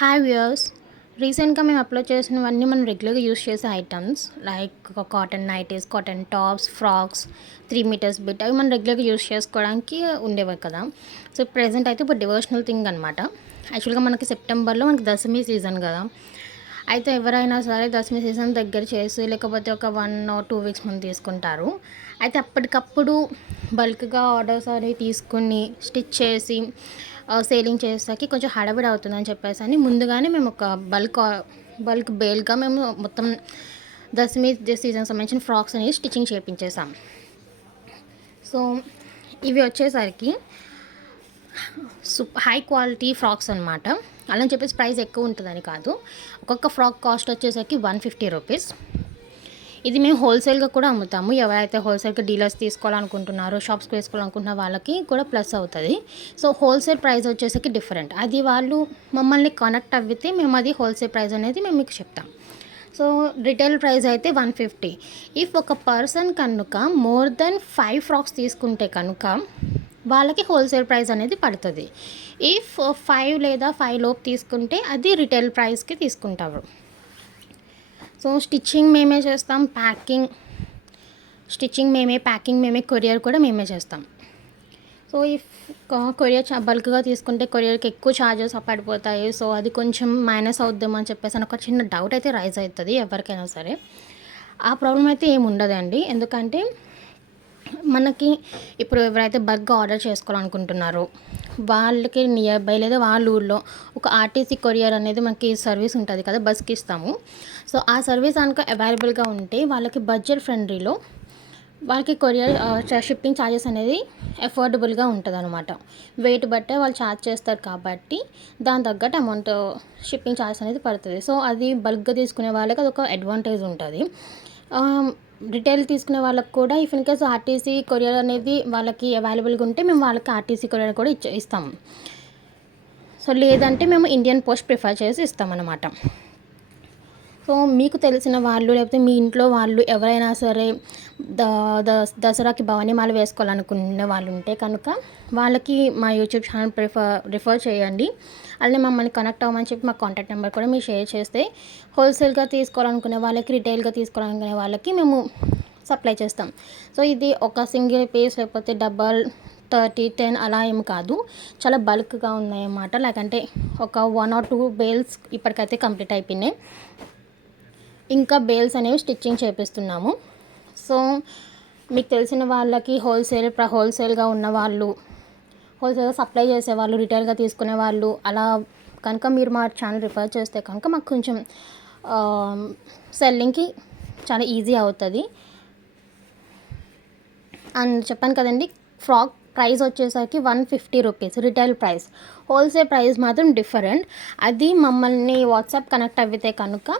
Hi viewers. రీసెంట్గా మేము upload చేసినవన్నీ మనం రెగ్యులర్గా యూస్ చేసే items like cotton nighties, cotton tops, frocks, 3 metres bit అవి మనం రెగ్యులర్గా యూస్ చేసుకోవడానికి ఉండేవి కదా. సో ప్రెజెంట్ అయితే ఇప్పుడు డివోషనల్ థింగ్ అనమాట. యాక్చువల్గా మనకి సెప్టెంబర్లో మనకి దశమి సీజన్ కదా. అయితే ఎవరైనా సరే దశమి సీజన్ దగ్గర చేసి లేకపోతే ఒక 1 or 2 వీక్స్ ముందు తీసుకుంటారు. అయితే అప్పటికప్పుడు బల్క్గా ఆర్డర్స్ అనేవి తీసుకుని స్టిచ్ చేసి సేలింగ్ చేసేసరికి కొంచెం హడావిడి అవుతుందని చెప్పేసి అని ముందుగానే మేము ఒక బల్క్ బేల్గా మేము మొత్తం దశమి సీజన్ సంబంధించిన ఫ్రాక్స్ అనేవి స్టిచ్చింగ్ చేయించేసాం. సో ఇవి వచ్చేసరికి హై క్వాలిటీ ఫ్రాక్స్ అనమాట. అలా అని చెప్పేసి ప్రైస్ ఎక్కువ ఉంటుందని కాదు. ఒక్కొక్క ఫ్రాక్ కాస్ట్ వచ్చేసరికి 150 రూపీస్. ఇది మేము హోల్సేల్గా కూడా అమ్ముతాము. ఎవరైతే హోల్సేల్గా డీలర్స్ తీసుకోవాలనుకుంటున్నారో, షాప్స్కి వేసుకోవాలనుకుంటున్న వాళ్ళకి కూడా ప్లస్ అవుతుంది. సో హోల్సేల్ ప్రైస్ వచ్చేసరికి డిఫరెంట్. అది వాళ్ళు మమ్మల్ని కనెక్ట్ అవ్వితే మేము అది హోల్సేల్ ప్రైస్ అనేది మేము మీకు చెప్తాం. సో రిటైల్ ప్రైస్ అయితే 150. ఇఫ్ ఒక పర్సన్ కనుక మోర్ దెన్ 5 ఫ్రాక్స్ తీసుకుంటే కనుక వాళ్ళకి హోల్సేల్ ప్రైస్ అనేది పడుతుంది. ఇఫ్ 5 లేదా 5 లోపు తీసుకుంటే అది రిటైల్ ప్రైస్కి తీసుకుంటారు. సో స్టిచ్చింగ్ మేమే చేస్తాం, ప్యాకింగ్ మేమే, కొరియర్ కూడా మేమే చేస్తాం. సో ఇఫ్ కొరియర్ బల్క్గా తీసుకుంటే కొరియర్కి ఎక్కువ ఛార్జెస్ పడిపోతాయి. సో అది కొంచెం మైనస్ అవుద్దామని అని చెప్పేసి అని ఒక చిన్న డౌట్ అయితే రైజ్ అవుతుంది ఎవరికైనా సరే. ఆ ప్రాబ్లం అయితే ఏమి ఉండదండి. ఎందుకంటే మనకి ఇప్పుడు ఎవరైతే బల్క్గా ఆర్డర్ చేసుకోవాలనుకుంటున్నారో వాళ్ళకి నియర్ బై లేదా వాళ్ళ ఊళ్ళో ఒక ఆర్టీసీ కొరియర్ అనేది మనకి సర్వీస్ ఉంటుంది కదా, బస్కి ఇస్తాము. సో ఆ సర్వీస్ కనుక అవైలబుల్గా ఉంటే వాళ్ళకి బడ్జెట్ ఫ్రెండ్లీలో వాళ్ళకి కొరియర్ షిప్పింగ్ ఛార్జెస్ అనేది అఫోర్డబుల్గా ఉంటుంది అనమాట. వెయిట్ బట్టే వాళ్ళు ఛార్జ్ చేస్తారు కాబట్టి దాని తగ్గట్టు అమౌంట్ షిప్పింగ్ ఛార్జెస్ అనేది పడుతుంది. సో అది బల్క్గా తీసుకునే వాళ్ళకి అదొక అడ్వాంటేజ్ ఉంటుంది. రిటైల్ తీసుకునే వాళ్ళకి కూడా if in case RTC courier అనేది వాళ్ళకి అవైలబుల్గా ఉంటే మేము వాళ్ళకి ఆర్టీసీ కొరియర్ కూడా ఇస్తాము. సో లేదంటే మేము ఇండియన్ పోస్ట్ ప్రిఫర్ చేసి ఇస్తామన్నమాట. సో మీకు తెలిసిన వాళ్ళు లేకపోతే మీ ఇంట్లో వాళ్ళు ఎవరైనా సరే దసరాకి భవానీ మాల వేసుకోవాలనుకునే వాళ్ళు ఉంటే కనుక వాళ్ళకి మా యూట్యూబ్ ఛానల్ రిఫర్ చేయండి. అలానే మమ్మల్ని కనెక్ట్ అవ్వమని చెప్పి మా కాంటాక్ట్ నెంబర్ కూడా మీరు షేర్ చేస్తే హోల్సేల్గా తీసుకోవాలనుకునే వాళ్ళకి, రిటైల్గా తీసుకోవాలనుకునే వాళ్ళకి మేము సప్లై చేస్తాం. సో ఇది ఒక సింగిల్ పీస్ లేకపోతే డబల్ 30, 10 అలా ఏమి కాదు, చాలా బల్క్గా ఉన్నాయన్నమాట. లేకంటే ఒక 1 or 2 బేల్స్ ఇప్పటికైతే కంప్లీట్ అయిపోయినాయి. ఇంకా బేల్స్ అనేవి స్టిచ్చింగ్ చేపిస్తున్నాము. సో మీకు తెలిసిన వాళ్ళకి హోల్సేల్గా ఉన్న వాళ్ళు, హోల్సేల్గా సప్లై చేసేవాళ్ళు, రిటైల్గా తీసుకునే వాళ్ళు అలా కనుక మీరు మా ఛానల్ రిఫర్ చేస్తే కనుక మాకు కొంచెం సెల్లింగ్కి చాలా ఈజీ అవుతుంది. అండ్ చెప్పాను కదండి, ఫ్రాక్ ప్రైస్ వచ్చేసరికి 150 rupees retail price. Wholesale price మాత్రం డిఫరెంట్. అది మమ్మల్ని వాట్సాప్ కనెక్ట్ అవ్వితే కనుక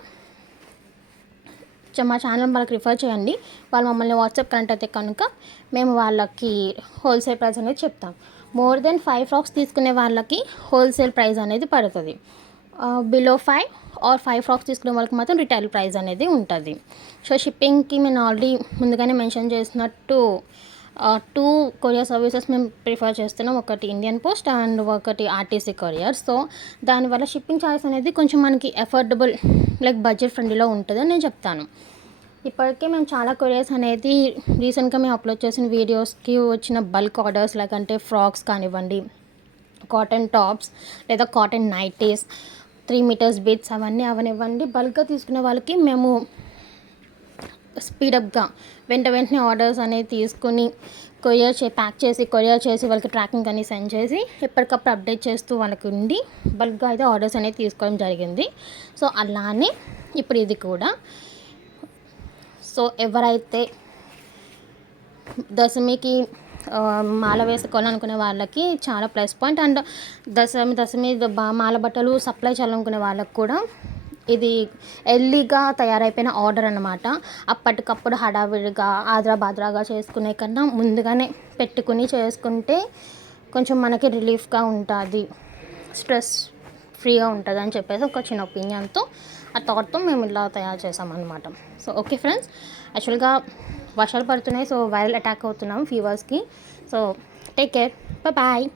మా ఛానల్ వాళ్ళకి రిఫర్ చేయండి. వాళ్ళు మమ్మల్ని వాట్సాప్ కనెక్ట్ అయితే కనుక మేము వాళ్ళకి హోల్సేల్ ప్రైస్ అనేది చెప్తాం. మోర్ దెన్ 5 ఫ్రాక్స్ తీసుకునే వాళ్ళకి హోల్సేల్ ప్రైస్ అనేది పడుతుంది. బిలో 5 or 5 ఫ్రాక్స్ తీసుకునే వాళ్ళకి మాత్రం రిటైల్ ప్రైస్ అనేది ఉంటుంది. సో షిప్పింగ్కి నేను ఆల్రెడీ ముందుగానే మెన్షన్ చేసినట్టు 2 కొరియర్ సర్వీసెస్ మేము ప్రిఫర్ చేస్తున్నాం. ఒకటి ఇండియన్ పోస్ట్ అండ్ ఒకటి ఆర్టీసీ కొరియర్. సో దానివల్ల షిప్పింగ్ ఛార్జెస్ అనేది కొంచెం మనకి అఫోర్డబుల్ లైక్ బడ్జెట్ ఫ్రెండ్లీలో ఉంటుందని నేను చెప్తాను. ఇప్పటికే మేము చాలా కొరియర్స్ అనేది రీసెంట్గా మేము అప్లోడ్ చేసిన వీడియోస్కి వచ్చిన బల్క్ ఆర్డర్స్ లేకంటే ఫ్రాక్స్ కానివ్వండి, కాటన్ టాప్స్ లేదా కాటన్ నైటీస్, 3 మీటర్స్ బిట్స్ అవనివ్వండి, బల్క్గా తీసుకునే వాళ్ళకి మేము స్పీడప్గా వెంటనే ఆర్డర్స్ అనేది తీసుకుని ప్యాక్ చేసి కొరియర్ చేసి వాళ్ళకి ట్రాకింగ్ అని సెండ్ చేసి ఎప్పటికప్పుడు అప్డేట్ చేస్తూ వాళ్ళకి ఉండి బల్క్గా అయితే ఆర్డర్స్ అనేది తీసుకోవడం జరిగింది. సో అలానే ఇప్పుడు ఇది కూడా. సో ఎవరైతే దశమికి మాల వేసుకోవాలనుకునే వాళ్ళకి చాలా ప్లస్ పాయింట్. అండ్ దశమి మాల బట్టలు సప్లై చేయాలనుకునే వాళ్ళకి కూడా ఇది ఎర్లీగా తయారైపోయిన ఆర్డర్ అన్నమాట. అప్పటికప్పుడు హడావిడిగా బాద్రాగా చేసుకునే కన్నా ముందుగానే పెట్టుకుని చేసుకుంటే కొంచెం మనకి రిలీఫ్గా ఉంటుంది, స్ట్రెస్ ఫ్రీగా ఉంటుంది అని చెప్పేసి ఒక చిన్న ఒపీనియన్తో ఆ థాట్తో మేము ఇలా తయారు చేసామన్నమాట. సో ఓకే ఫ్రెండ్స్, యాక్చువల్గా వర్షాలు పడుతున్నాయి. సో వైరల్ అటాక్ అవుతున్నాం ఫీవర్స్కి. So take care, bye.